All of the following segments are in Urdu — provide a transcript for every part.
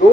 2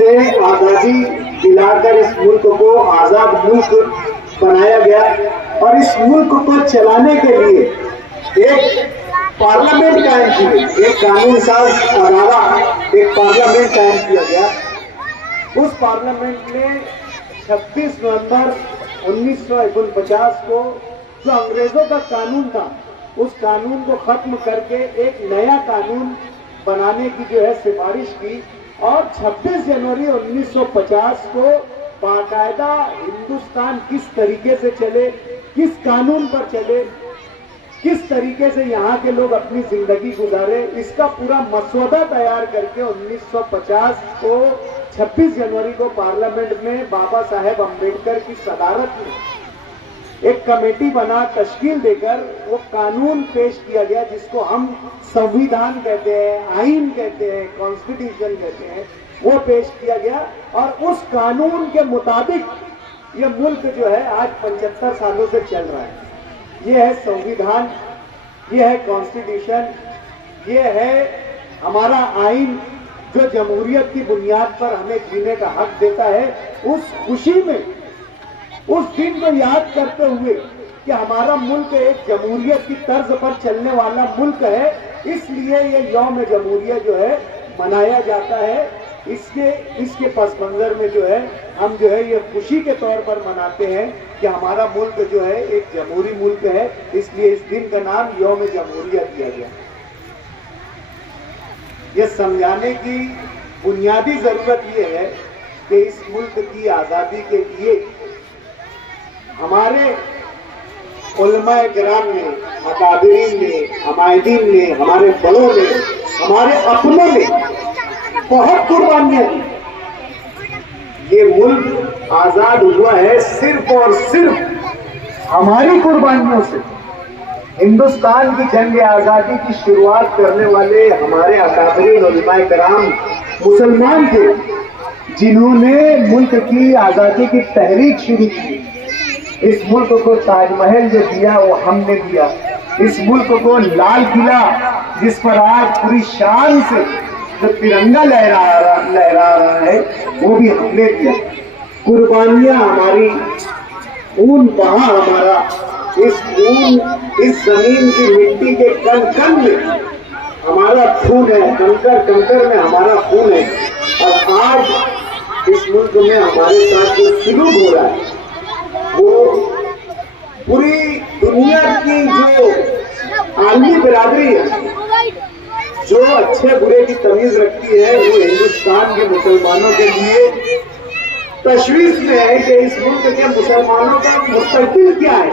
سے آزادی دلا کر اس ملک کو آزاد ملک بنایا گیا، اور اس ملک کو چلانے کے لیے ایک پارلیمنٹ قائم کی گئی، ایک قانون ساز ادارہ، ایک پارلیمنٹ قائم کیا گیا۔ اس پارلیمنٹ نے 26 نومبر 1949 کو جو انگریزوں کا قانون تھا، اس قانون کو ختم کر کے ایک نیا قانون بنانے کی جو ہے سفارش کی، اور 26 جنوری 1950 کو باقاعدہ ہندوستان کس طریقے سے چلے، کس قانون پر چلے، کس طریقے سے یہاں کے لوگ اپنی زندگی گزارے، اس کا پورا مسودہ تیار کر کے 1950 کو 26 جنوری کو پارلیمنٹ میں بابا صاحب امبیڈکر کی صدارت میں ایک کمیٹی بنا تشکیل دے کر وہ قانون پیش کیا گیا، جس کو ہم سنویدھان کہتے ہیں، آئین کہتے ہیں، کانسٹیٹیوشن کہتے ہیں، وہ پیش کیا گیا۔ اور اس قانون کے مطابق یہ ملک جو ہے آج 75 سالوں سے چل رہا ہے۔ یہ ہے سنویدھان، یہ ہے کانسٹیٹیوشن، یہ ہے ہمارا آئین جو جمہوریت کی بنیاد پر ہمیں جینے کا حق دیتا ہے۔ اس خوشی میں اس دن کو یاد کرتے ہوئے کہ ہمارا ملک ایک جمہوریت کی طرز پر چلنے والا ملک ہے، اس لیے یہ یوم جمہوریہ جو ہے منایا جاتا ہے۔ اس کے پس منظر میں جو ہے ہم جو ہے یہ خوشی کے طور پر مناتے ہیں کہ ہمارا ملک جو ہے ایک جمہوری ملک ہے، اس لیے اس دن کا نام یوم جمہوریہ دیا گیا۔ یہ سمجھانے کی بنیادی ضرورت یہ ہے کہ اس ملک کی آزادی کے لیے ہمارے علماء کرام نے، اکابرین نے، عمائدین نے، ہمارے بڑوں نے، ہمارے اپنوں نے بہت قربانیاں دی۔ یہ ملک آزاد ہوا ہے صرف اور صرف ہماری قربانیوں سے۔ ہندوستان کی جنگ آزادی کی شروعات کرنے والے ہمارے اکابرین علماء کرام مسلمان تھے، جنہوں نے ملک کی آزادی کی تحریک شروع کی۔ اس ملک کو تاج محل جو دیا وہ ہم نے دیا، اس ملک کو لال قلعہ جس پر آج پوری شان سے جو ترنگا لہرا رہا ہے وہ بھی ہم نے دیا۔ قربانیاں ہماری، خون بہا ہمارا، اس خون، اس زمین کی مٹی کے کن کن میں ہمارا خون ہے، کنکر کنکر میں ہمارا خون ہے۔ اور آج اس ملک میں ہمارے ساتھ جو سلوک ہو رہا ہے وہ پوری دنیا کی جو عالمی برادری ہے، جو اچھے برے کی تمیز رکھتی ہے، وہ ہندوستان کے مسلمانوں کے لیے تشویش میں ہے کہ اس ملک کے مسلمانوں کا مستقبل کیا ہے،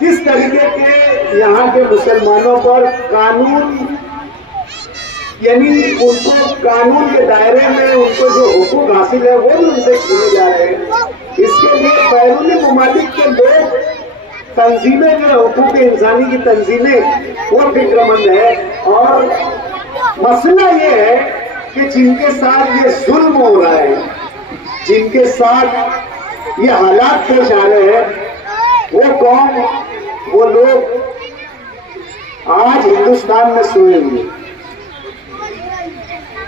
کس طریقے کے یہاں کے مسلمانوں پر قانون، یعنی ان کو قانون کے دائرے میں ان کو جو حقوق حاصل ہے وہ بھی ان سے چھینے جا رہے ہیں۔ اس کے لیے بیرونی ممالک کے لوگ، تنظیمیں جو حقوق انسانی کی تنظیمیں، وہ فکر مند ہے۔ اور مسئلہ یہ ہے کہ جن کے ساتھ یہ ظلم ہو رہا ہے، جن کے ساتھ یہ حالات پیش آ رہے ہیں، وہ کون؟ وہ لوگ آج ہندوستان میں سوئے ہوئے۔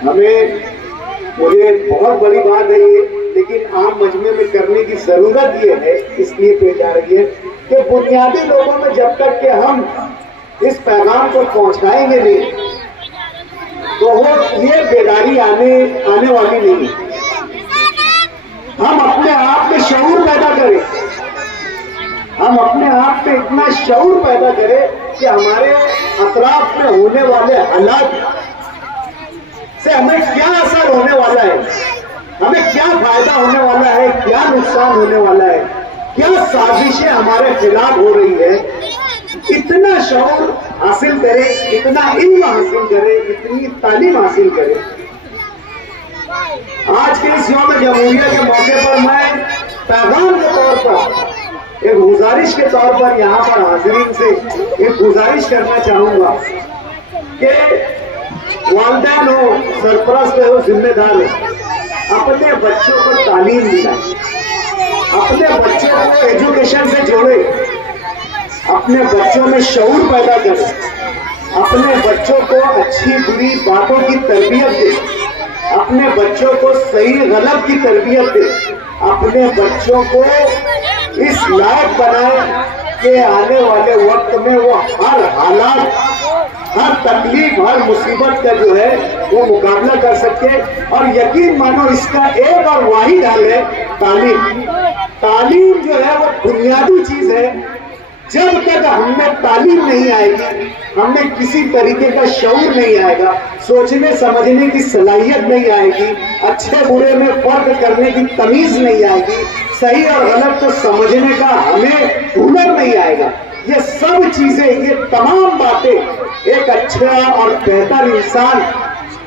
مجھے بہت بڑی بات ہے یہ، لیکن عام مجمع میں کرنے کی ضرورت یہ ہے، اس لیے پیش آ رہی ہے کہ بنیادی لوگوں میں جب تک کہ ہم اس پیغام کو پہنچائیں گے نہیں تو یہ بیداری آنے والی نہیں ہے۔ ہم اپنے آپ میں شعور پیدا کریں، ہم اپنے آپ میں اتنا شعور پیدا کریں کہ ہمارے اطراف میں ہونے والے حالات سے ہمیں کیا اثر ہونے والا ہے، ہمیں کیا فائدہ ہونے والا ہے، کیا نقصان ہونے والا ہے، کیا سازشیں ہمارے خلاف ہو رہی ہے، اتنا شعور حاصل کرے، اتنا علم حاصل کرے، اتنی تعلیم حاصل کرے۔ آج کے اس یوم جمہوریہ کے موقع پر میں پیغام کے طور پر، ایک گزارش کے طور پر یہاں پر حاضرین سے ایک گزارش کرنا چاہوں گا کہ والدین ہو، سرپرست ہو، ذمہ دار ہو، اپنے بچوں کو تعلیم دلائیں، اپنے بچوں کو ایجوکیشن سے جوڑے، اپنے بچوں میں شعور پیدا کریں، اپنے بچوں کو اچھی بری باتوں کی تربیت دیں، اپنے بچوں کو صحیح غلط کی تربیت دیں، اپنے بچوں کو اس لائق بنائیں کہ آنے والے وقت میں وہ ہر حالات، ہر تکلیف، ہر مصیبت کا جو ہے وہ مقابلہ کر سکے. اور یقین مانو اس کا ایک اور واحد حل ہے تعلیم. تعلیم جو ہے وہ بنیادی چیز ہے. جب تک ہم میں تعلیم نہیں آئے گی، ہم میں کسی طریقے کا شعور نہیں آئے گا، سوچنے سمجھنے کی صلاحیت نہیں آئے گی، اچھے برے میں فرق کرنے کی تمیز نہیں آئے گی، صحیح اور غلط کو سمجھنے کا ہمیں ہنر نہیں آئے گا. یہ سب چیزیں، یہ تمام باتیں ایک اچھا اور بہتر انسان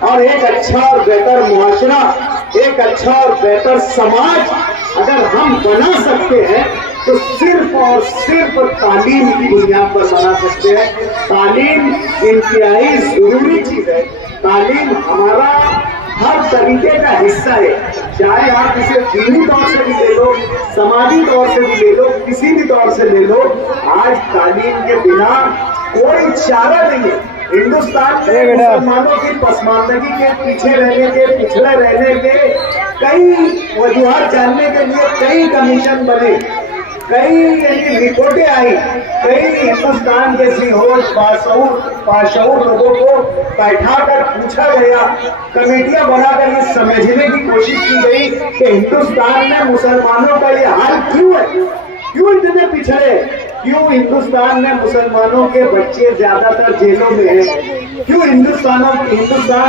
اور ایک اچھا اور بہتر معاشرہ، ایک اچھا اور بہتر سماج اگر ہم بنا سکتے ہیں تو صرف اور صرف تعلیم کی بنیاد پر بنا سکتے ہیں. تعلیم انتہائی ضروری چیز ہے. تعلیم ہمارا ہر طریقے کا حصہ ہے، چاہے آپ اسے دینی طور سے بھی لے لو، سماجی طور سے بھی لے لو، کسی بھی طور سے لے لو. آج تعلیم کے بنا کوئی چارہ نہیں ہے. ہندوستان میں مسلمانوں کی پسماندگی کے پیچھے رہنے کے، پچھڑے رہنے کے کئی وجوہات جاننے کے لیے کئی کمیشن بنے، کئی رپورٹیں آئی، کئی ہندوستان کے ہوش باشعور لوگوں کو بیٹھا کر پوچھا گیا، کمیٹیاں بنا کر یہ سمجھنے کی کوشش کی گئی کہ ہندوستان میں مسلمانوں کا یہ حال کیوں ہے، کیوں اتنے پچھڑے، کیوں ہندوستان میں مسلمانوں کے بچے زیادہ تر جیلوں میں ہیں، کیوں ہندوستان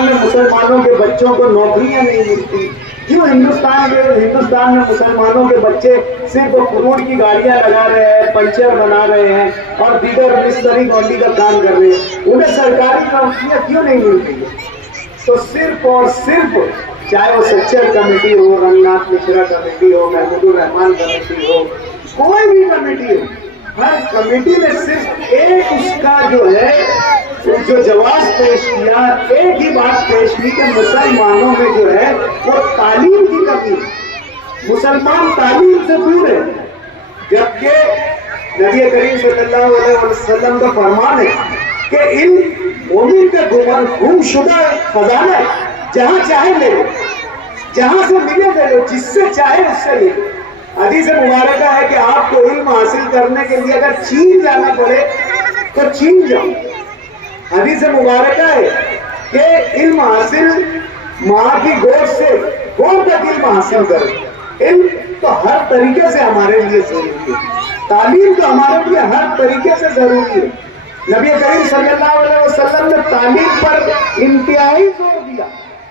میں مسلمانوں کے بچوں کو نوکریاں نہیں ملتی، کیوں ہندوستان میں مسلمانوں کے بچے صرف فروٹ کی گاڑیاں لگا رہے ہیں، پنچر بنا رہے ہیں اور دیگر مستری گونڈی کا کام کر رہے ہیں، انہیں سرکاری نوکریاں کیوں نہیں ملتی؟ تو صرف اور صرف چاہے وہ سچر کمیٹی ہو، رنگ ناتھ مشرا کمیٹی ہو، محمود الرحمان کمیٹی ہو، کوئی بھی کمیٹی ہو، ہر کمیٹی نے صرف ایک اس کا جو ہے جو جواز پیش کیا، ایک ہی بات پیش کی کہ مسلمانوں میں جو ہے وہ تعلیم کی کمی ہے، مسلمان تعلیم سے دور ہے. جبکہ نبی کریم صلی اللہ علیہ وسلم کا فرمان ہے کہ علم مومن کا گم شدہ خزانہ ہے، جہاں چاہے لے لو، جہاں سے ملے لے لو، جس سے چاہے اس سے لے لو. حدیث مبارکہ ہے کہ آپ کو علم حاصل کرنے کے لیے اگر چین جانا پڑے تو چین جاؤ. حدیث مبارکہ ہے کہ علم حاصل ماں کی گود سے گود تک علم حاصل کرو. علم تو ہر طریقے سے ہمارے لیے ضروری ہے، تعلیم تو ہمارے لیے ہر طریقے سے ضروری ہے. نبی کریم صلی اللہ علیہ وسلم نے تعلیم پر انتہائی زور دیا.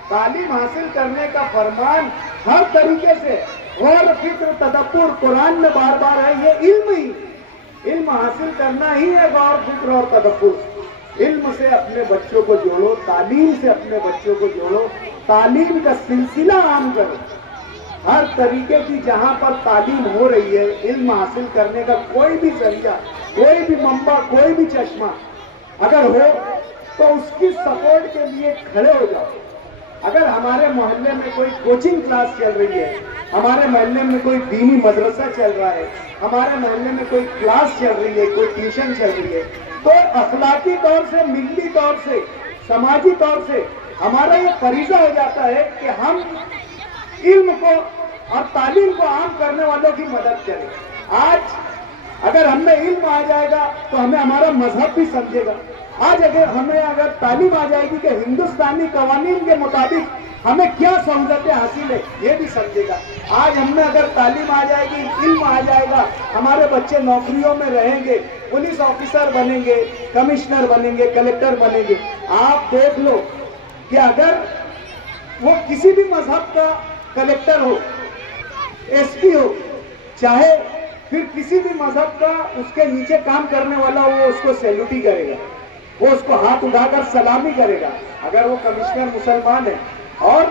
تعلیم حاصل کرنے کا فرمان ہر طریقے سے، غور فکر تدبر قرآن میں بار بار ہے. یہ علم ہی، علم حاصل کرنا ہی ہے غور فکر اور تدبر. علم سے اپنے بچوں کو جوڑو، تعلیم سے اپنے بچوں کو جوڑو، تعلیم کا سلسلہ عام کرو. ہر طریقے کی جہاں پر تعلیم ہو رہی ہے، علم حاصل کرنے کا کوئی بھی ذریعہ، کوئی بھی منبع، کوئی بھی چشمہ اگر ہو تو اس کی سپورٹ کے لیے کھڑے ہو جاؤ. اگر ہمارے محلے میں کوئی کوچنگ کلاس چل رہی ہے، ہمارے محلے میں کوئی دینی مدرسہ چل رہا ہے، ہمارے محلے میں کوئی کلاس چل رہی ہے، کوئی ٹیوشن چل رہی ہے، تو اخلاقی طور سے، ملی طور سے، سماجی طور سے ہمارا یہ فریضہ ہو جاتا ہے کہ ہم علم کو اور تعلیم کو عام کرنے والوں کی مدد کریں. آج اگر ہم میں علم آ جائے گا تو ہمیں ہمارا مذہب بھی سمجھے گا. آج اگر تعلیم آ جائے گی کہ ہندوستانی قوانین کے مطابق ہمیں کیا سہولتیں حاصل ہے یہ بھی سمجھے گا. آج ہم میں اگر تعلیم آ جائے گی، علم آ جائے گا، ہمارے بچے نوکریوں میں رہیں گے، پولیس آفیسر بنیں گے، کمشنر بنیں گے، کلیکٹر بنیں گے. آپ دیکھ لو کہ اگر وہ کسی بھی مذہب کا کلیکٹر ہو، ایس پی ہو، چاہے پھر کسی بھی مذہب کا اس کے نیچے کام کرنے والا ہو، وہ اس کو سیلوٹ ہی کرے گا، وہ اس کو ہاتھ اٹھا کر سلامی کرے گا. اگر وہ کمشنر مسلمان ہے اور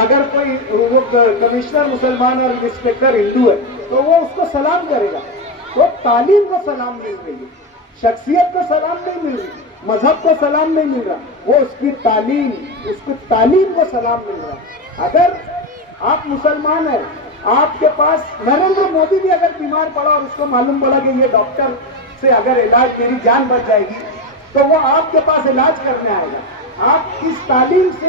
اگر کوئی وہ کمشنر مسلمان اور انسپیکٹر ہندو ہے تو وہ اس کو سلام کرے گا. تو تعلیم کو سلام مل رہی ہے، شخصیت کو سلام نہیں مل رہی، مذہب کو سلام نہیں مل رہا، وہ اس کی تعلیم، اس کی تعلیم کو سلام مل رہا. اگر آپ مسلمان ہیں، آپ کے پاس نریندر مودی بھی اگر بیمار پڑا اور اس کو معلوم پڑا کہ یہ ڈاکٹر سے اگر علاج، میری جان بچ جائے گی، تو وہ آپ کے پاس علاج کرنے آئے گا. آپ اس تعلیم سے